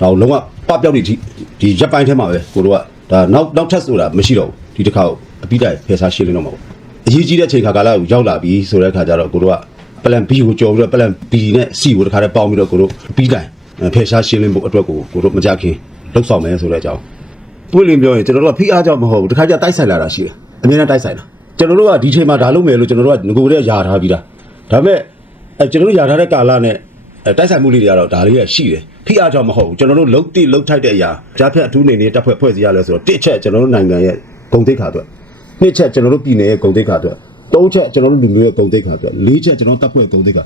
ဒါကိုလုံးဝပပျောက်နေဒီဒီရက်ပိုင်းထဲမှာပဲကိုတို့ကဒါနောက်နောက်ထပ်ဆိုတာမရှိတော့ဘူးဒီတစ်ခါကိုအပြီးတိုင်ဖယ်ရှားရှင်းလင်းတော့မှာပေါ့အရေးကြီးတဲ့ချိန်ခါကာလကိုရောက်လာပြီဆိုတဲ့အခါကျတော့ကိုတို့က plan B ကိုကြော်ပြီးတော့ plan B နဲ့ C ကိုတစ်ခါတည်းပေါင်းပြီးတော့ကိုတို့အပြီးတိုင်ဖယ်ရှားရှင်းလင်းဖို့အတွက်ကိုကိုတို့မကြခင်လှုပ်ဆောင်မယ်ဆိုတဲ့အကြောင်းပွင့်လင်းပြောရင်ကျွန်တော်တို့ကဖိအားကြောင့်မဟုတ်ဘူးတခါကျတိုက်ဆိုင်လာတာရှိတယ်အမြဲတမ်းတိုက်ဆိုင်တာကျွန်တော်တို့ကဒီချိန်မှာဒါလုပ်မယ်လို့ကျွန်တော်တို့ကငကိုတည်းယာထားပြီးသားဒါပေမဲ့အဲကျွန်တော်တို့ယာထားတဲ့ကာလနဲ့ အဲတိုက်ဆိုင်မှုလေးတွေကတော့ဒါလေးရရှိတယ်ဖိအားကြောင့်မဟုတ်ဘူးကျွန်တော်တို့လှုပ်တိလှုပ်ထိုက်တဲ့အရာကြားဖြတ်အထူးနေနေတက်ဖွဲ့ဖွဲ့စည်းရလဲဆိုတော့တစ်ချက်ကျွန်တော်တို့နိုင်ငံရဲ့ဂုံတိတ်ခါအတွက်နှစ်ချက်ကျွန်တော်တို့ပြည်နယ်ရဲ့ဂုံတိတ်ခါအတွက်သုံးချက်ကျွန်တော်တို့လူမျိုးရဲ့ဂုံတိတ်ခါအတွက်လေးချက်ကျွန်တော်တပ်ဖွဲ့ဂုံတိတ်ခါ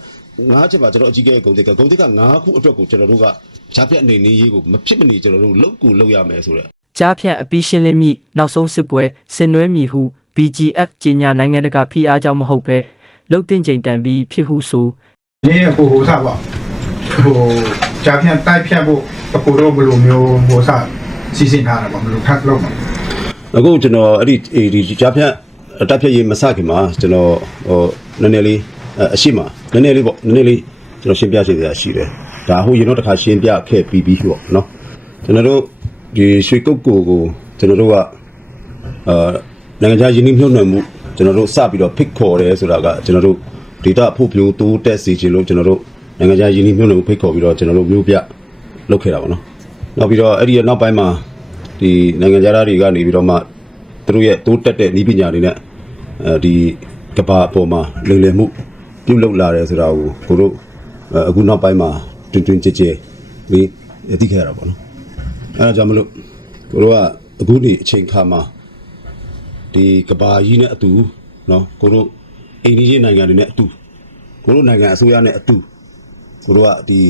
ငါးချက်ပါကျွန်တော်အကြီးကဲဂုံတိတ်ခါဂုံတိတ်ခါငါးခုအတွက်ကိုကျွန်တော်တို့ကကြားဖြတ်အနေနေရေးကိုမဖြစ်မနေကျွန်တော်တို့လှုပ်ကိုလှုပ်ရမယ်ဆိုတော့ကြားဖြတ်အပီးရှင်းလင်းမိနောက်ဆုံးစစ်ပွဲဆင်နွှဲမိဟု BGF ကြီးညာနိုင်ငံတကာဖိအားကြောင့်မဟုတ်ပဲလုတ်တင်ချိန်တန်ပြီးဖြစ်ဟုဆိုနင်းဟိုဟိုစားပါ ဟိုဂျာဖြန်တိုက်ဖြတ်ဖို့အကိုတို့ဘယ်လိုမျိုးဟိုစားစီစဉ်ထားတာပါဘယ်လိုထပ်လုပ်မှာအခုကျွန်တော်အဲ့ဒီအေးဒီကြားဖြတ်တက်ဖြတ်ရေးမစခင်မှာကျွန်တော်ဟိုနည်းနည်းလေးအအရှိမနည်းနည်းလေးပေါ့နည်းနည်းလေးကျွန်တော်ရှင်းပြချင်စရာရှိတယ်ဒါဟိုရင်တော့တစ်ခါရှင်းပြခဲ့ပြီးပြီးပေါ့နော်ကျွန်တော်တို့ဒီရွှေကုတ်ကိုကိုကျွန်တော်တို့ကအာနိုင်ငံခြားယင်းနှိမ့်မြှုပ်နှံမှုကျွန်တော်တို့စပြီးတော့ဖိတ်ခေါ်တယ်ဆိုတာကကျွန်တော်တို့ဒေတာဖို့ပြိုးတိုးတက်စီခြင်းလို့ကျွန်တော်တို့ နိုင်ငံခြားယင်းနှိမ့်မြှုပ်နှံမှုဖိတ်ခေါ်ပြီးတော့ကျွန်တော်တို့မျိုးပြလုပ်ခဲ့တာပေါ့နော်နောက်ပြီးတော့အဲ့ဒီရဲ့နောက်ပိုင်းမှာဒီနိုင်ငံခြားသားတွေကနေပြီးတော့မှသူတို့ရဲ့တိုးတက်တဲ့ဤပညာတွေနဲ့အဲဒီကဘာအပေါ်မှာလိမ်လည်မှုပြုလုပ်လာတယ်ဆိုတာကိုကိုတို့အဲအခုနောက်ပိုင်းမှာတွင်တွင်ကြဲကြဲပြီးသိခဲ့ရတာပေါ့နော်အဲဒါကြောင့်မလို့ကိုတို့ကအခုဒီအချိန်ခါမှာဒီကဘာကြီးနဲ့အတူနော်ကိုတို့အိန္ဒိယနိုင်ငံတွေနဲ့အတူကိုတို့နိုင်ငံအစိုးရနဲ့အတူ ကိုတို့ကဒီ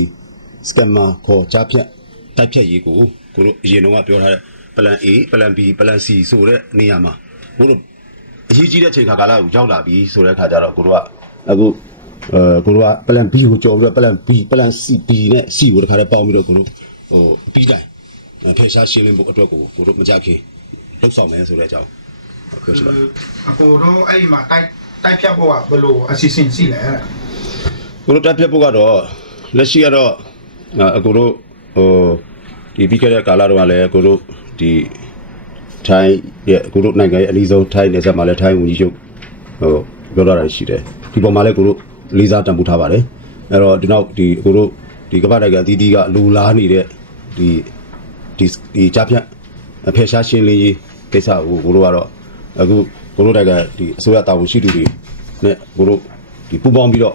scammer ခေါ်ကြားဖြတ်တိုက်ဖြတ်ရေးကိုကိုတို့အရင်တော့ကပြောထားတဲ့ plan A plan B plan C ဆိုတဲ့နေရာမှာကိုတို့အရေးကြီးတဲ့ချိန်ခါကာလကိုရောက်လာပြီဆိုတဲ့ခါကျတော့ကိုတို့ကအခုအဲကိုတို့က plan B ကိုကြော်ပြီးတော့ plan B plan C B နဲ့ C ကိုတခါတည်းပေါင်းပြီးတော့ကိုတို့ဟိုအပြီးတိုင်ဖယ်ရှားရှင်းလင်းဖို့အတွက်ကိုကိုတို့မကြခင်လှုပ်ဆောင်မယ်ဆိုတဲ့အကြောင်းပြောချင်ပါတယ်အကိုတို့အဲ့ဒီမှာတိုက်တိုက်ဖြတ်ဖို့ကဘယ်လိုအစီအစဉ်ရှိလဲကိုတို့တက်ပြတ်ဖို့ကတော့ လက်ရှိကတော့အာအကိုတို့ဟိုဒီပြီးခဲ့တဲ့ကာလတော့ကလည်းကိုတို့ဒီထိုင်းရဲ့ကိုတို့နိုင်ငံရဲ့အနည်းဆုံးထိုင်းနယ်စပ်မှာလည်းထိုင်းဝန်ကြီးချုပ်ဟိုပြောတာရှိတယ်ဒီပေါ်မှာလည်းကိုတို့လေးစားတန်ဖိုးထားပါတယ်အဲ့တော့ဒီနောက်ဒီကိုတို့ဒီကမ္ဘာနိုင်ငံအသီးသီးကလူလားနေတဲ့ဒီဒီဒီကြားဖြတ်အဖယ်ရှားရှင်းလင်းရေးကိစ္စကိုကိုတို့ကတော့အခုကိုတို့တိုက်ကဒီအစိုးရတာဝန်ရှိသူတွေနဲ့ကိုတို့ဒီပူးပေါင်းပြီးတော့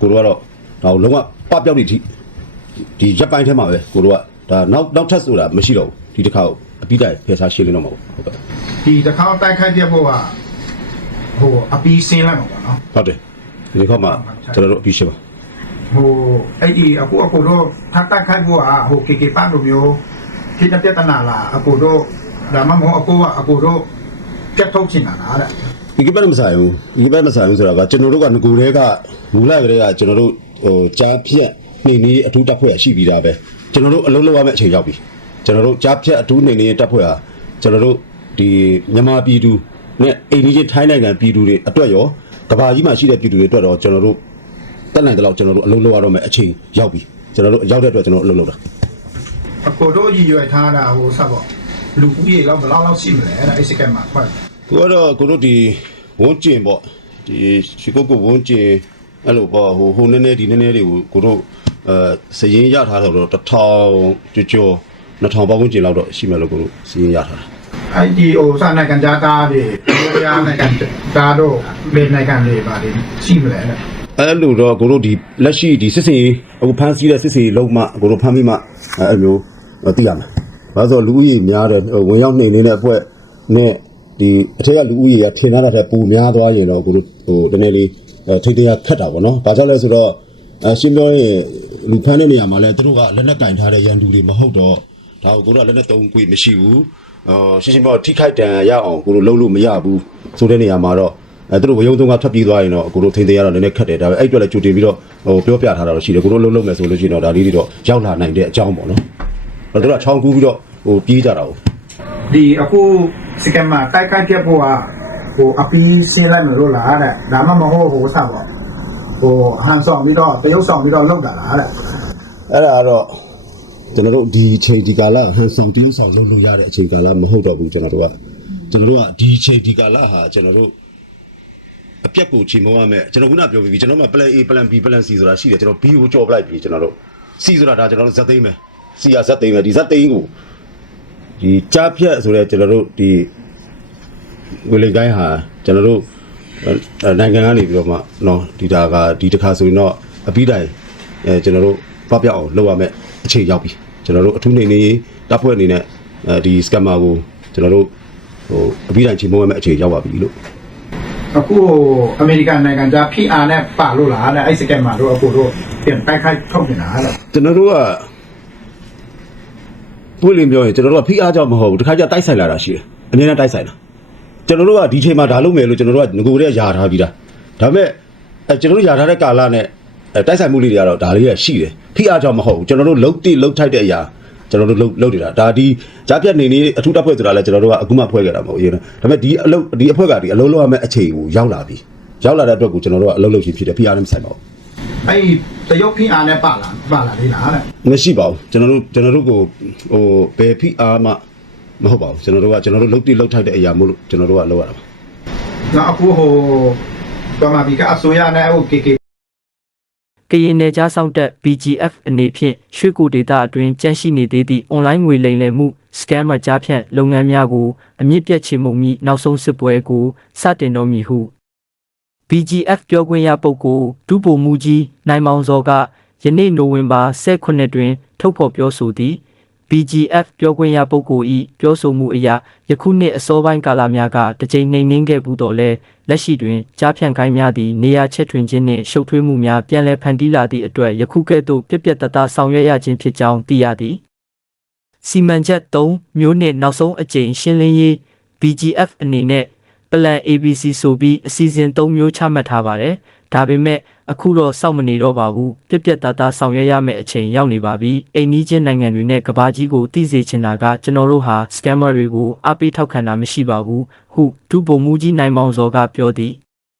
ကိုတို့ကတော့ဒါကိုလုံးဝ ပပျောက်နေဒီဒီရက်ပိုင်းထဲမှာပဲကိုတို့ကဒါနောက်နောက်ထပ်ဆိုတာမရှိတော့ဘူးဒီတစ်ခါကိုအပြီးတိုင်ဖယ်ရှားရှင်းလင်းတော့မှာပေါ့ဟုတ်ကဲ့ဒီတစ်ခါတိုက်ခိုက်ပြဖို့ကဟိုအပီးစင်းလိုက်မှာပေါ့နော်ဟုတ်တယ်ဒီတစ်ခါမှကျွန်တော်တို့အပြီးရှင်းပါဟိုအဲ့ဒီအကိုအကိုတို့ထပ်တိုက်ခိုက်ဖို့ကဟို KK ပတ်လိုမျိုးဒီတပြက်တနာလားအကိုတို့ဒါမှမဟုတ်အကိုကအကိုတို့ပြတ်ထုတ်ချင်တာလားတဲ့ဒီကိပတ်မဆိုင်ဘူးဒီကိပတ်မဆိုင်ဘူးဆိုတာကကျွန်တော်တို့ကငကူတွေကမူလကလေးကကျွန်တော်တို့ ဟိုကြားဖြတ်နေနေအထူးတပ်ဖွဲ့ရှိပြီးသားပဲကျွန်တော်တို့အလုံးလုံးရမယ့်အချိန်ရောက်ပြီကျွန်တော်တို့ကြားဖြတ်အထူးနေနေတပ်ဖွဲ့ဟာကျွန်တော်တို့ဒီမြန်မာပြည်သူနဲ့အိန္ဒိယထိုင်းနိုင်ငံပြည်သူတွေအတွက်ရောကဘာကြီးမှာရှိတဲ့ပြည်သူတွေအတွက်တော့ကျွန်တော်တို့တက်နိုင်တဲ့လောက်ကျွန်တော်တို့အလုပ်လုပ်ရတော့မယ်အချိန်ရောက်ပြီကျွန်တော်တို့ရောက်တဲ့အတွက်ကျွန်တော်တို့အလုပ်လုပ်တာအကိုတို့ရည်ရွယ်ထားတာဟိုဆက်ပေါ့လူဦးရေလောက်ဘယ်လောက်လောက်ရှိမလဲတဲ့အဲ့စကက်မှာဟုတ်သူကတော့ကိုတို့ဒီဝန်းကျင်ပေါ့ဒီရှီကိုကိုဝန်းကျင် အဲ့လိုပေါ့ဟိုဟိုနည်းနည်းဒီနည်းနည်းတွေကိုကိုတို့အဲစရင်ရထားတော့တစ်ထောင်ကျော်ကျော်နှစ်ထောင်ပတ်ဝန်းကျင်လောက်တော့ရှိမယ်လို့ကိုတို့စရင်ရထားတာအဲ့ဒီဟိုစနိုင်ငံသားသားတွေဘယ်ရနိုင်ငံသားတို့ဘယ်နိုင်ငံတွေပါလိရှိမလဲတဲ့အဲ့လိုတော့ကိုတို့ဒီလက်ရှိဒီစစ်စင်အခုဖမ်းဆီးတဲ့စစ်စင်လုံးမှကိုတို့ဖမ်းပြီးမှအဲ့လိုမျိုးသိရမှာဘာလို့ဆိုလူဦးရေများတယ်ဝင်ရောက်နှိမ်နေတဲ့အဖွဲ့နဲ့ဒီအထက်ကလူဦးရေကထင်ထားတာထက်ပိုများသွားရင်တော့ကိုတို့ဟိုတနေ့လေး ထိတ်တရခတ်တာပေါ့နော်။ဘာကြောင့်လဲဆိုတော့အရှင်းပြောရင်လူဖမ်းတဲ့နေရာမှာလဲသူတို့ကလက်နက်ကင်ထားတဲ့ရန်သူတွေမဟုတ်တော့ဒါကိုကိုတို့ကလက်နက်သုံးခွေမရှိဘူး။အော်ရှင်းရှင်းပြောထိခိုက်တန်ရအောင်ကိုတို့လုံးလို့မရဘူးဆိုတဲ့နေရာမှာတော့အဲသူတို့ဝယုံသုံးကထွက်ပြေးသွားရင်တော့ကိုတို့ထိန်တရတော့လည်းနည်းနည်းခက်တယ်ဒါပေမဲ့အဲ့အတွက်လည်းကြိုတင်ပြီးတော့ဟိုပြောပြထားတာတော့ရှိတယ်ကိုတို့လုံးလုံးမယ်ဆိုလို့ရှိရင်တော့ဒါလေးတွေတော့ရောက်လာနိုင်တဲ့အကြောင်းပေါ့နော်။အဲ့တော့သူတို့ကချောင်းကူးပြီးတော့ဟိုပြေးကြတာ哦ဒီအခုစကက်မှာတိုက်ခိုက်ပြဖို့က ဟိုအပီးစင်းလိုက်မလို့လားတဲ့ဒါမှမဟုတ်ဟိုဆက်ပေါ့ဟိုဟန်ဆောင်ပြီးတော့တရုပ်ဆောင်ပြီးတော့လောက်တာလားတဲ့အဲ့ဒါကတော့ဟကျွန်တော်တို့ဒီအချိန်ဒီကာလဟန်ဆောင်တရုပ်ဆောင်လုပ်လို့ရတဲ့အချိန်ကာလမဟုတ်တော့ဘူးကျွန်တော်တို့ကကျွန်တော်တို့ကဒီအချိန်ဒီကာလဟာကျွန်တော်တို့အပြက်ကိုချိန်မုံရမယ်ကျွန်တော်ခုနပြောပြီးပြီကျွန်တော်မှ plan A plan B plan C ဆိုတာရှိတယ်ကျွန်တော် B ကိုကြော်ပလိုက်ပြီကျွန်တော်တို့ C ဆိုတာဒါကျွန်တော်တို့ဇက်သိမ်းမယ် C ကဇက်သိမ်းမယ်ဒီဇက်သိမ်းကိုဒီကြားဖြတ်ဆိုတဲ့ကျွန်တော်တို့ဒီ ဝေလိကိုင်းဟာကျွန်တော်တို့နိုင်ငံကနေပြီးတော့မှနော်ဒီတာကဒီတစ်ခါဆိုရင်တော့အပြီးတိုင်အဲကျွန်တော်တို့ပပျောက်အောင်လုပ်ရမယ်အခြေရောက်ပြီကျွန်တော်တို့အထူးနေနေတပ်ဖွဲ့အနေနဲ့အဲဒီစကမ်မာကိုကျွန်တော်တို့ဟိုအပြီးတိုင်ချိန်မုံရမယ်အခြေရောက်ပါပြီလို့အခုအမေရိကန်နိုင်ငံသား PR နဲ့ပါလို့လားတဲ့အဲ့စကမ်မာတို့အခုတို့ပြန်တိုက်ခိုက်ထုတ်နေတာတဲ့ကျွန်တော်တို့ကပွင့်လင်းပြောရင်ကျွန်တော်တို့က PR ကြောင့်မဟုတ်ဘူးတခါကျတိုက်ဆိုင်လာတာရှိတယ်အများနဲ့တိုက်ဆိုင်တာ ကျွန်တော်တို့ကဒီချိန်မှာဒါလုပ်မယ်လို့ကျွန်တော်တို့ကငကိုတည်းယာထားပြီးသားဒါပေမဲ့အဲကျွန်တော်တို့ယာထားတဲ့ကာလနဲ့အဲတိုက်ဆိုင်မှုလေးတွေကတော့ဒါလေးရရှိတယ်ဖိအားကြောင့်မဟုတ်ဘူးကျွန်တော်တို့လုံးတိလုံးထိုက်တဲ့အရာကျွန်တော်တို့လုံးလုံးနေတာဒါဒီကြားပြတ်နေနေအထူးတပ်ဖွဲ့ဆိုတာလဲကျွန်တော်တို့ကအခုမှဖွဲ့ခဲ့တာမဟုတ်ဘူးဒါပေမဲ့ဒီအလုပ်ဒီအဖွဲ့ကဒီအလုံးလုံးရမယ့်အခြေကိုရောက်လာပြီရောက်လာတဲ့အတွက်ကိုကျွန်တော်တို့ကအလုပ်လုပ်ချင်းဖြစ်တယ်ဖိအားနဲ့မဆိုင်ပါဘူးအဲ့တရုတ် PR နဲ့ပါလားပါလာလေးလားတဲ့မရှိပါဘူးကျွန်တော်တို့ကျွန်တော်တို့ကိုဟိုဘယ်ဖိအားမှ မဟုတ်ပါဘူးကျွန်တော်တို့ကကျွန်တော်တို့လုတ်တိလုတ်ထိုက်တဲ့အရာမို့လို့ကျွန်တော်တို့ကလောက်ရတာပါနောက်အခုဟိုတော်မှာဒီကအစိုးရနဲ့ဟို KK ကရင်နယ်ကြားဆောင်တက် BGF အနေဖြင့်ရွှေကိုဒေတာအတွင်းကြန့်ရှိနေသေးသည့် online ငွေလိမ်လည်မှု scammer ကြားဖြတ်လုပ်ငန်းများကိုအမြင့်ပြတ်ချေမှုမိနောက်ဆုံးစစ်ပွဲကိုစတင်တော်မူဟု BGF ပြောခွင့်ရပုဂ္ဂိုလ်ဒုဗိုလ်မှူးကြီးနိုင်မောင်စောကယနေ့နိုဝင်ဘာ18တွင် ထုတ်ဖော်ပြောဆိုသည် BGF ပြောခွင့်ရပုဂ္ဂိုလ်၏ပြောဆိုမှုအရယခုနှစ်အစောပိုင်းကာလများကတကြိမ်နှိမ်နှင်းခဲ့မှုတော့လဲလက်ရှိတွင်ကြားဖြန့်ခိုင်းများသည့်နေရာချက်ထွင်ခြင်းနှင့်ရှုပ်ထွေးမှုများပြန်လည်ဖန်တီးလာသည့်အတွက်ယခုကဲ့သို့ပြက်ပြက်တသားဆောင်ရွက်ရခြင်းဖြစ်ကြောင်းသိရသည်စီမံချက်3မျိုးနှင့်နောက်ဆုံးအကြိမ်ရှင်းလင်းရေး BGF အနေနဲ့ Plan ABC ဆိုပြီးအစီအစဉ်3မျိုးချမှတ်ထားပါတယ်။ဒါပေမဲ့ အခုတော့စောင့်မနေတော့ပါဘူး။ပြက်ပြက်သားသားဆောင်ရွက်ရမယ့်အချိန်ရောက်နေပါပြီ။အိမ်နီးချင်းနိုင်ငံတွေနဲ့ကဘာကြီးကိုသိစေချင်တာကကျွန်တော်တို့ဟာ scammer တွေကိုအပိထောက်ခံတာမရှိပါဘူး။ဟုဒုဗိုလ်မှူးကြီးနိုင်မောင်စောကပြောသည်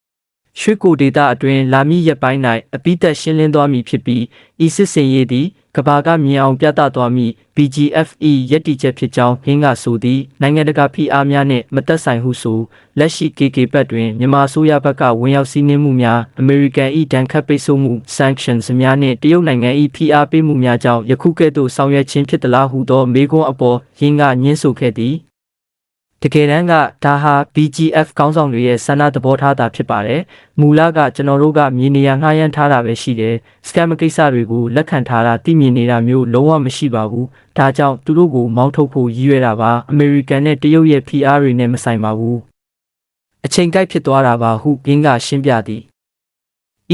။ရွှေကိုဒေတာအတွင်းလာမည့်ရက်ပိုင်း၌အပိသက်ရှင်းလင်းသွားမည်ဖြစ်ပြီးဤစစ်စင်ရေးသည် ကဘာကမြင်အောင်ပြသသွားမည့် BGFE ရည်တည်ချက်ဖြစ်ကြောင်းဟင်းကဆိုသည်နိုင်ငံတကာဖိအားများနှင့်မသက်ဆိုင်ဟုဆိုလက်ရှိ KK ဘက်တွင်မြန်မာအစိုးရဘက်ကဝင်ရောက်စီးနင်းမှုများ American ၏ဒဏ်ခတ်ပိတ်ဆို့မှု sanctions များနှင့်တရုတ်နိုင်ငံ၏ဖိအားပေးမှုများကြောင့်ယခုကဲ့သို့ဆောင်ရွက်ခြင်းဖြစ်သလားဟုသောမေးခွန်းအပေါ်ဟင်းကညင်းဆိုခဲ့သည် တကယ်တမ်းကဒါဟာ BGF ကောင်းဆောင်တွေရဲ့ဆန္ဒသဘောထားတာဖြစ်ပါတယ်။မူလကကျွန်တော်တို့ကမြေနေရာငှားရမ်းထားတာပဲရှိတယ်။ scam ကိစ္စတွေကိုလက်ခံထားတာသိမြင်နေတာမျိုးလုံးဝမရှိပါဘူး။ဒါကြောင့်သူတို့ကိုမောင်းထုတ်ဖို့ရည်ရွယ်တာပါ။ American နဲ့တရုတ်ရဲ့ PR တွေနဲ့မဆိုင်ပါဘူး။အချိန်ကိုက်ဖြစ်သွားတာပါဟုဂင်းကရှင်းပြသည်။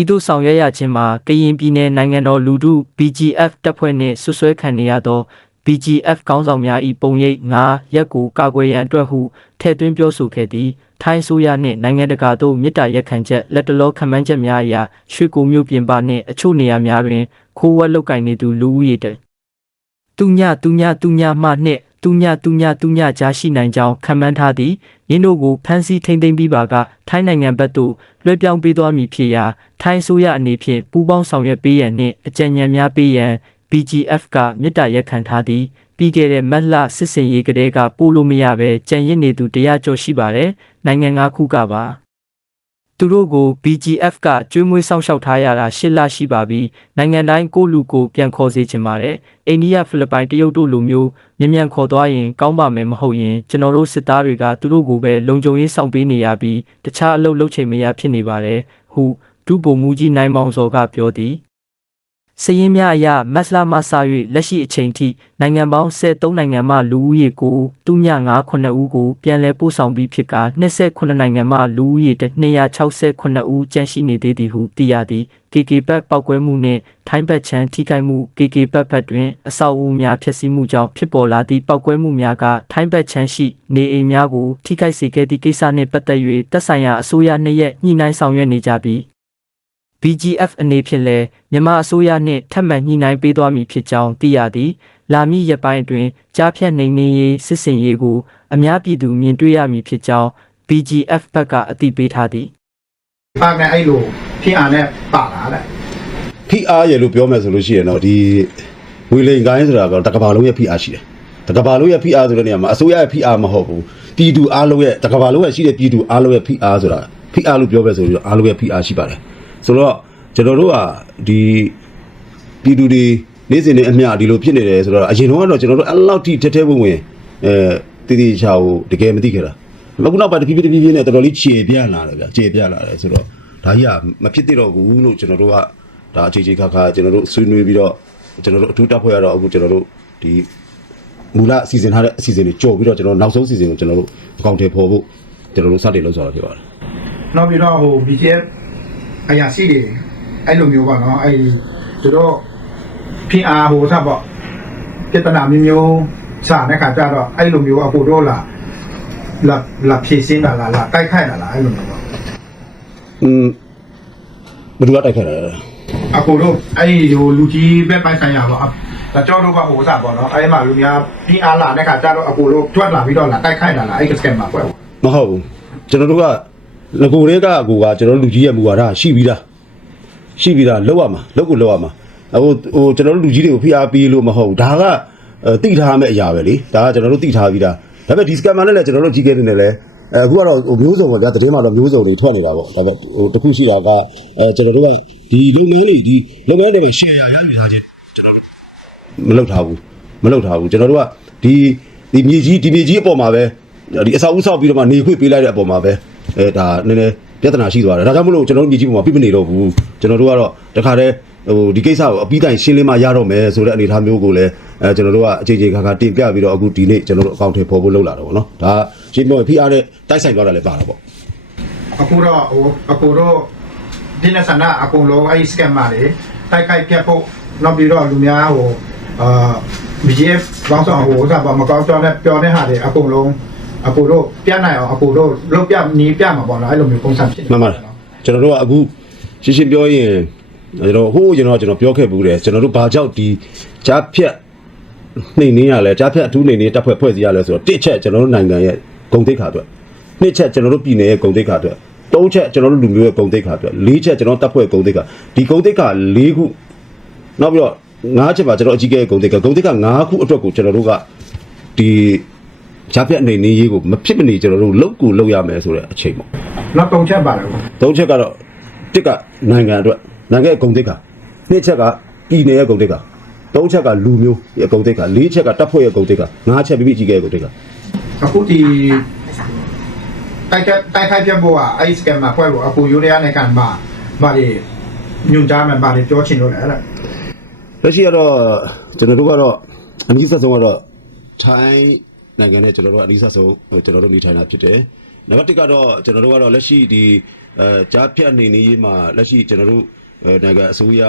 ဤသို့ဆောင်ရွက်ရခြင်းမှာကရင်ပြည်နယ်နိုင်ငံတော်လူထု BGF တပ်ဖွဲ့နှင့်ဆွဆွဲခံနေရသော BGF ကောင်းဆောင်များ၏ပုံရိပ်ငါရက်ကိုကာကွယ်ရန်အတွက်ဟုထည့်သွင်းပြောဆိုခဲ့သည်ထိုင်းဆိုရနှင့်နိုင်ငံတကာသို့မြစ်တာရက်ခံချက်လက်တလောခံမှန်းချက်များအရရွှေကိုမျိုးပြင်ပနှင့်အချို့နေရာများတွင်ခိုးဝက်လုတ်ကင်နေသူလူဦးရေတတူညတူညတူညမှနှင့်တူညတူညတူညကြားရှိနိုင်ကြောင်းခံမှန်းထားသည်ယင်းတို့ကိုဖမ်းဆီးထိန်းသိမ်းပြီးပါကထိုင်းနိုင်ငံဘက်သို့လွှဲပြောင်းပေးသွားမည်ဖြစ်ရာထိုင်းဆိုရအနေဖြင့်ပူးပေါင်းဆောင်ရွက်ပေးရန်နှင့်အကြံဉာဏ်များပေးရန် BGF ကမြစ်တာရက်ခံထားသည်ပြီးခဲ့တဲ့မက်လစစ်စင်ရေးကလေးကပို့လို့မရပဲကြံရစ်နေသူတရားကျော်ရှိပါတယ်နိုင်ငံငါးခုကပါသူတို့ကို BGF ကကျွေးမွေးစောင့်ရှောက်ထားရတာ၈လရှိပါပြီနိုင်ငံတိုင်းကိုယ့်လူကိုပြန်ခေါ်စေချင်ပါတယ်အိန္ဒိယဖိလစ်ပိုင်တရုတ်တို့လိုမျိုးမြ мян ခေါ်သွားရင်ကောင်းပါမယ်မဟုတ်ရင်ကျွန်တော်တို့စစ်သားတွေကသူတို့ကိုပဲလုံခြုံရေးဆောင်ပေးနေရပြီးတခြားအလုပ်လုပ်ချိန်မရဖြစ်နေပါတယ်ဟုဒုဗိုလ်မှူးကြီးနိုင်မောင်စောကပြောသည် စည်ရင်းများအရမက်စလာမဆာ၍လက်ရှိအချိန်ထိနိုင်ငံပေါင်း73နိုင်ငံမှလူဦးရေကိုတူည9ဦးကိုပြန်လည်ပို့ဆောင်ပြီးဖြစ်ကာ28နိုင်ငံမှလူဦးရေ268ဦးကျန်ရှိနေသေးသည်ဟုသိရသည် KK ဘက်ပောက်ကွဲမှုနှင့်ထိုင်းဘက်ချမ်းထိခိုက်မှု KK ဘက်ဘက်တွင်အဆောက်အဦများဖျက်ဆီးမှုကြောင့်ဖြစ်ပေါ်လာသည့်ပောက်ကွဲမှုများကထိုင်းဘက်ချမ်းရှိနေအိမ်များကိုထိခိုက်စေခဲ့သည့်ကိစ္စနှင့်ပတ်သက်၍သက်ဆိုင်ရာအစိုးရနှင့်ရဲ့ညှိနှိုင်းဆောင်ရွက်နေကြပြီး BGF အနေဖြင့်လည်းမြန်မာအစိုးရနှင့်ထပ်မံညှိနှိုင်းပေးသွားမည်ဖြစ်ကြောင်းသိရသည်။လာမည့်ရက်ပိုင်းအတွင်းကြားဖြတ်နေနေရေးစစ်စင်ရေးကိုအများပြည်သူမြင်တွေ့ရမည်ဖြစ်ကြောင်း BGF ဘက်ကအသိပေးထားသည်ပါနဲ့အဲ့လို PR နဲ့ပါလာတဲ့ဖိအားရလို့ပြောမယ်ဆိုလို့ရှိရင်တော့ဒီဝေလိန်ကိုင်းဆိုတာကတော့တကဘာလုံးရဲ့ဖိအားရှိတယ်တကဘာလုံးရဲ့ဖိအားဆိုတဲ့နေရာမှာအစိုးရရဲ့ဖိအားမဟုတ်ဘူးပြည်သူအားလုံးရဲ့တကဘာလုံးရဲ့ရှိတဲ့ပြည်သူအားလုံးရဲ့ဖိအားဆိုတာဖိအားလို့ပြောပဲဆိုပြီးတော့အားလုံးရဲ့ဖိအားရှိပါတယ် ဆိုတော့ကျွန်တော်တို့ကဒီပြည်သူတွေနေ့စဉ်နဲ့အမျှဒီလိုဖြစ်နေတယ်ဆိုတော့အရင်တော့ကတော့ကျွန်တော်တို့အဲ့လောက်ထိထဲထဲဝင်ဝင်အဲတည်တည်ချာကိုတကယ်မသိခဲ့တာအခုနောက်ပိုင်းတဖြည်းဖြည်းတဖြည်းဖြည်းနဲ့တော်တော်လေးခြေပြလာတယ်ဗျာခြေပြလာတယ်ဆိုတော့ဒါကြီးကမဖြစ်သေးတော့ဘူးလို့ကျွန်တော်တို့ကဒါအခြေအခြေခါခါကျွန်တော်တို့ဆွေးနွေးပြီးတော့ကျွန်တော်တို့အထူးတက်ဖွဲ့ရတော့အခုကျွန်တော်တို့ဒီမူလအစီအစဉ်ထားတဲ့အစီအစဉ်တွေကြော်ပြီးတော့ကျွန်တော်နောက်ဆုံးအစီအစဉ်ကိုကျွန်တော်တို့အကောင့်ထဲပေါ်ဖို့ကျွန်တော်တို့စတင်လုပ်ဆောင်ရဖြစ်ပါတယ်နောက်ပြီးတော့ဟို BGF အရာရှိတွေအဲ့လိုမျိုးပါနော်အဲ့သူတို့ PR ဟိုသဘောပြဿနာမျိုးမျိုးစာတဲ့ခါကျတော့အဲ့လိုမျိုးအကိုတို့လာလာလာဖြည့်စင်းတာလားလာတိုက်ခိုက်တာလားအဲ့လိုမျိုးပေါ့อืมဘယ်သူကတိုက်ခတ်တာလဲအကိုတို့အဲ့ဒီဟိုလူကြီးဘက်ပိုင်းဆိုင်ရာပေါ့ဒါကြောတို့ကဟိုစားပေါ့နော်အဲ့မှာလူများ PR လာတဲ့ခါကျတော့အကိုတို့ထွက်လာပြီးတော့လာတိုက်ခိုက်တာလားအဲ့ကစကမ်မှာပေါ့မဟုတ်ဘူးကျွန်တော်တို့က ငကိုတွေကကိုကကျွန်တော်တို့လူကြီးရဲ့မူဝါဒရှိပြီးသားရှိပြီးသားလောက်ရမှာလောက်ကိုလောက်ရမှာဟိုဟိုကျွန်တော်တို့လူကြီးတွေကိုဖိအားပေးလို့မဟုတ်ဘူးဒါကအဲတိထားမယ့်အရာပဲလေဒါကကျွန်တော်တို့တိထားပြီးသားဒါပေမဲ့ဒီစကမ်မာနဲ့လည်းကျွန်တော်တို့ကြီးခဲ့နေတယ်လေအဲအခုကတော့ဟိုမျိုးစုံပေါ့ဗျာတတိယမှာတော့မျိုးစုံတွေထွက်နေတာပေါ့ဒါပေမဲ့ဟိုတခုရှိတာကအဲကျွန်တော်တို့ကဒီလုပ်ငန်းတွေဒီလုပ်ငန်းတွေပဲ share ရရယူထားခြင်းကျွန်တော်တို့မလုပ်ထားဘူးမလုပ်ထားဘူးကျွန်တော်တို့ကဒီဒီမြေကြီးဒီမြေကြီးအပေါ်မှာပဲဒီအဆောက်အဦဆောက်ပြီးတော့မှနေခွေပေးလိုက်တဲ့အပေါ်မှာပဲ အဲဒါနည်းနည်းပြဿနာရှိသွားတယ်ဒါကြောင့်မလို့ကျွန်တော်တို့မြေကြီးပေါ်မှာပြစ်မနေတော့ဘူးကျွန်တော်တို့ကတော့တခါတည်းဟိုဒီကိစ္စကိုအပြီးတိုင်ရှင်းလင်းမှရတော့မယ်ဆိုတဲ့အနေအထားမျိုးကိုလည်းအဲကျွန်တော်တို့ကအချိန်ချင်းခါခါတင်ပြပြီးတော့အခုဒီနေ့ကျွန်တော်တို့အကောင့်ထဲပေါ်ဖို့လုပ်လာတော့ဗောနော်ဒါရှင်းပြောဖိအားနဲ့တိုက်ဆိုင်သွားတာလည်းပါတာပေါ့အခုတော့ဟိုအခုတော့ဒီနေ့ဆန္ဒအကုန်လုံးအဲ့ scam မှာလေတိုက်ခိုက်ပြတ်ဖို့နောက်ပြီးတော့လူများဟိုအာ BGF ဘောင်းဆောင်ဟိုဥစားပါမကောင်းကြောင်းနဲ့ပြောတဲ့ဟာတွေအကုန်လုံး အကူတို့ပြနိုင်အောင်အကူတို့လုတ်ပြနီးပြမှာပေါ့နော်အဲ့လိုမျိုးပုံစံဖြစ်မှန်ပါတယ်ကျွန်တော်တို့ကအခုရှင်းရှင်းပြောရင်ကျွန်တော်ဟိုးကျွန်တော်ကျွန်တော်ပြောခဲ့ဘူးတယ်ကျွန်တော်တို့ဘာကြောင့်ဒီကြားဖြတ်နှိမ်နှင်းရလဲကြားဖြတ်အထူးနှိမ်နှင်းတပ်ဖွဲ့ဖွဲ့စည်းရလဲဆိုတော့တစ်ချက်ကျွန်တော်တို့နိုင်ငံရဲ့ဂုံတိတ်ခါအတွက်နှစ်ချက်ကျွန်တော်တို့ပြည်နယ်ရဲ့ဂုံတိတ်ခါအတွက်သုံးချက်ကျွန်တော်တို့လူမျိုးရဲ့ဂုံတိတ်ခါအတွက်လေးချက်ကျွန်တော်တပ်ဖွဲ့ဂုံတိတ်ခါဒီဂုံတိတ်ခါ၄ခုနောက်ပြီးတော့ငါးချက်ပါကျွန်တော်အကြီးကဲဂုံတိတ်ခါဂုံတိတ်ခါ၅ခုအတွက်ကိုကျွန်တော်တို့ကဒီ ကြားဖြတ်နှိမ်နှင်းရေးကိုမဖြစ်မနေကျွန်တော်တို့လောက်ကူလောက်ရမယ်ဆိုတဲ့အချိန်ပေါ့နောက်တုံချက်ပါတယ်ပေါ့သုံးချက်ကတော့တစ်ကနိုင်ငံအတွက်နိုင်ငံရဲ့ဂုဏ်သိက္ခာနှစ်ချက်ကပြည်နယ်ရဲ့ဂုဏ်သိက္ခာသုံးချက်ကလူမျိုးရဲ့ဂုဏ်သိက္ခာလေးချက်ကတပ်ဖွဲ့ရဲ့ဂုဏ်သိက္ခာငါးချက်ပြပြကြီးရဲ့ဂုဏ်သိက္ခာအခုဒီတိုက်ခိုက်တိုက်ခိုက်ပြတ်ဖို့ကအဲ့ scam မှာဖွဲ့ဖို့အကူယူရရတဲ့ကန်မှာဗာလေညွန်ကြားမှာဗာလေပြောချင်လို့လေအဲ့ဒါလက်ရှိကတော့ကျွန်တော်တို့ကတော့အနည်းဆက်ဆုံးကတော့ထိုင်း နိုင်ငံနဲ့ကျွန်တော်တို့ကအနည်းဆက်ဆုံးကျွန်တော်တို့နေထိုင်တာဖြစ်တယ်နံပါတ်1ကတော့ကျွန်တော်တို့ကတော့လက်ရှိဒီအဲကြားဖြတ်နေနေရေးမှာလက်ရှိကျွန်တော်တို့နိုင်ငံအစိုးရ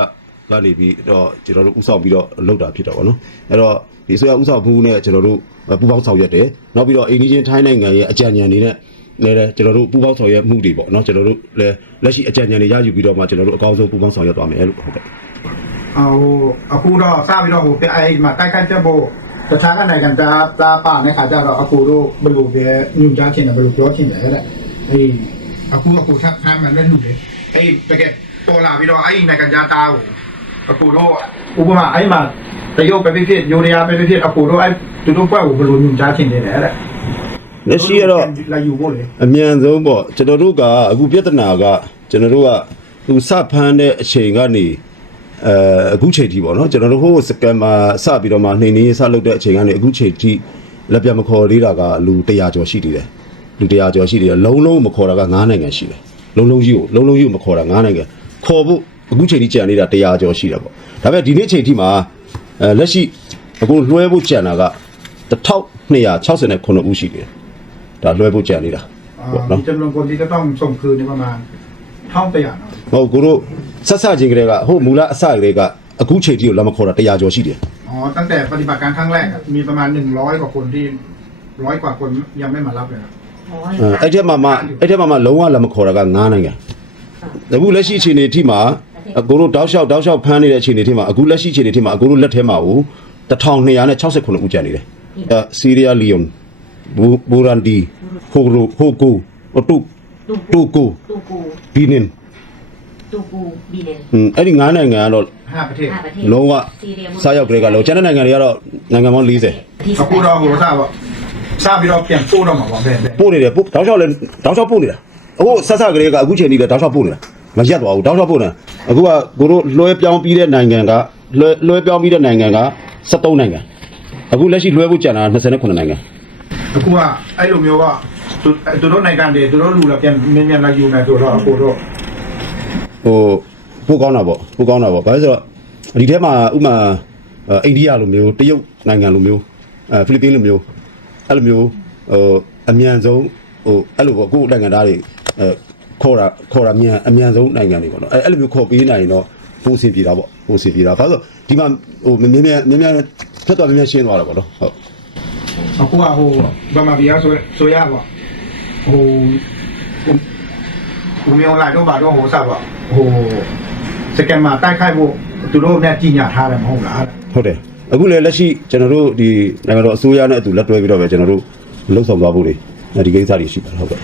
ကနေပြီးတော့ကျွန်တော်တို့ဥဆောင်ပြီးတော့လုပ်တာဖြစ်တော့ဗောနော်အဲ့တော့ဒီအစိုးရဥဆောင်မှုနဲ့ကျွန်တော်တို့ပူးပေါင်းဆောင်ရွက်တယ်နောက်ပြီးတော့အိန္ဒိယထိုင်းနိုင်ငံရဲ့အကြံဉာဏ်တွေနဲ့လည်းကျွန်တော်တို့ပူးပေါင်းဆောင်ရွက်မှုတွေပေါ့နော်ကျွန်တော်တို့လည်းလက်ရှိအကြံဉာဏ်တွေရယူပြီးတော့မှကျွန်တော်တို့အကောင်းဆုံးပူးပေါင်းဆောင်ရွက်သွားမယ်လို့ဟုတ်ကဲ့ဟိုအခုတော့စပြီးတော့ဟိုပြအဲ့မှာတိုက်ခိုက်ပြတ်ဖို့ တခြားကနိုင်ငံသားသားပါတဲ့ခါကျတော့အကူတို့ဘယ်လိုပဲညွန်ကြားချင်တယ်ဘယ်လိုပြောချင်တယ်တဲ့အေးအခုအခုထပ်ဖမ်းမှလည်းလူလေအေးတကယ်ပေါ်လာပြီးတော့အဲ့ဒီနိုင်ငံသားသားကိုအကူတို့ဥပမာအဲ့မှာတရုတ်ပဲဖြစ်ဖြစ်ယူရီးယားပဲဖြစ်ဖြစ်အကူတို့အဲ့သူတို့ဘက်ကိုဘယ်လိုညွန်ကြားချင်တယ်တဲ့လက်ရှိကတော့လာယူဖို့လေအမြန်ဆုံးပေါ့ကျွန်တော်တို့ကအခုပြဿနာကကျွန်တော်တို့ကသူစဖမ်းတဲ့အချိန်ကနေ အဲအခုချိန်ထိပေါ့နော်ကျွန်တော်တို့ဟိုစကမ်မှာစပြီးတော့မှနှိမ်နှင်းစလုပ်တဲ့အချိန်ကနေအခုချိန်ထိလက်ပြမခေါ်သေးတာကလူ100ကျော်ရှိသေးတယ်လူ100ကျော်ရှိသေးတယ်လုံးလုံးမခေါ်တာက9နိုင်ငံရှိတယ်လုံးလုံးကြီးကိုလုံးလုံးကြီးကိုမခေါ်တာ9နိုင်ငံခေါ်ဖို့အခုချိန်ထိကြံနေတာ100ကျော်ရှိတယ်ပေါ့ဒါပေမဲ့ဒီနေ့ချိန်ထိမှာအဲလက်ရှိအခုလွှဲဖို့ကြံတာက1269ဦးရှိတယ်ဒါလွှဲဖို့ကြံနေတာ อ่า ပေါ့ มี နော် จำนวนคนที่จะต้องส่งคืนในประมาณเท่าตัวอย่างเนาะ ဟုတ်ကိုတို့ ဆက်ဆချင်းကလေးကဟိုမူလအစကလေးကအခုချိန်ထိကိုလက်မခေါ်တာ100ကျော်ရှိတယ် อ๋อตั้งแต่ปฏิบัติการครั้งแรกอะมีประมาณหนึ่งร้อยกว่าคนที่ร้อยกว่าคนยังไม่มารับเลยนะ အဲအဲ့ထက်မှမှအဲ့ထက်မှမှလုံးဝလက်မခေါ်တာက9နိုင်ငံအခုလက်ရှိအခြေအနေထိမှာအကိုတို့တောက်လျှောက်တောက်လျှောက်ဖမ်းနေတဲ့အခြေအနေထိမှာအခုလက်ရှိအခြေအနေထိမှာအကိုတို့လက်ထဲမှာကို1269ဦးကျန်နေတယ်အဲဆီးရီးယားလီယွန်ဘူဘူရန်ဒီဟိုရိုဟိုကိုအတုတူကို တူကူ ဘီနင် တူကူဘီလင် อืมအဲ့ဒီ9နိုင်ငံကတော့ ห้าประเทศ ห้าประเทศ လုံးဝ ซีเรีย စားရောက်ကြတဲ့ကလုံးကျန်တဲ့နိုင်ငံတွေကတော့နိုင်ငံပေါင်း40 ที่ အခုတော့ဟိုစားပါစားပြီးတော့ပြန်ပို့တော့မှာပါပဲ ပို့နေတယ်ပို့တောက်လျှောက်လဲတောက်လျှောက်ပို့နေတာအခုဆက်ဆက်ကလေးကအခုချိန်ကြီးလဲတောက်လျှောက်ပို့နေတာမရက်သွားဘူးတောက်လျှောက်ပို့နေတာအခုကကိုတို့လွှဲပြောင်းပြီးတဲ့နိုင်ငံကလွှဲလွှဲပြောင်းပြီးတဲ့နိုင်ငံက73နိုင်ငံအခုလက်ရှိလွှဲဖို့ကြံတာ29နိုင်ငံ အခုကအဲ့လိုမျိုးကသူသူတို့နိုင်ငံတွေသူတို့လူလာပြန်မြင်မြန်လာယူနေဆိုတော့အခုတော့ ဟိုပို့ကောင်းတာပေါ့ပို့ကောင်းတာပေါ့ဘာလို့လဲဆိုတော့ဒီထဲမှာဥမာအဲအိန္ဒိယလိုမျိုးတရုတ်နိုင်ငံလိုမျိုးအဲဖိလစ်ပင်းလိုမျိုးအဲ့လိုမျိုးဟိုအမြန်ဆုံးဟိုအဲ့လိုပေါ့အခုနိုင်ငံသားတွေအဲခေါ်တာခေါ်တာမြန်အမြန်ဆုံးနိုင်ငံတွေပေါ့နော်အဲအဲ့လိုမျိုးခေါ်ပေးနိုင်ရင်တော့ပိုးစင်ပြေတာပေါ့ပိုးစင်ပြေတာဘာလို့လဲဆိုတော့ဒီမှာဟိုမြင်းမြန်မြင်းမြန်ဖြတ်သွားမြင်းမြန်ရှင်းသွားတာပေါ့နော်ဟုတ်အခုကဟိုဗမာပြည်ကဆိုဆိုရပါဟိုဟိုမျိုးလာတော့ပါတော့ဟိုစားပါ ဟိုစကင်မှာတိုက်ခိုက်ဖို့သူတို့နဲ့ကြီးညာထားတယ်မဟုတ်လားဟုတ်တယ်အခုလည်းလက်ရှိကျွန်တော်တို့ဒီနိုင်ငံတော်အစိုးရနဲ့အတူလက်တွဲပြီးတော့ပဲကျွန်တော်တို့လှုပ်ဆောင်သွားဖို့တွေဒီကိစ္စတွေရှိပါတယ်ဟုတ်ကဲ့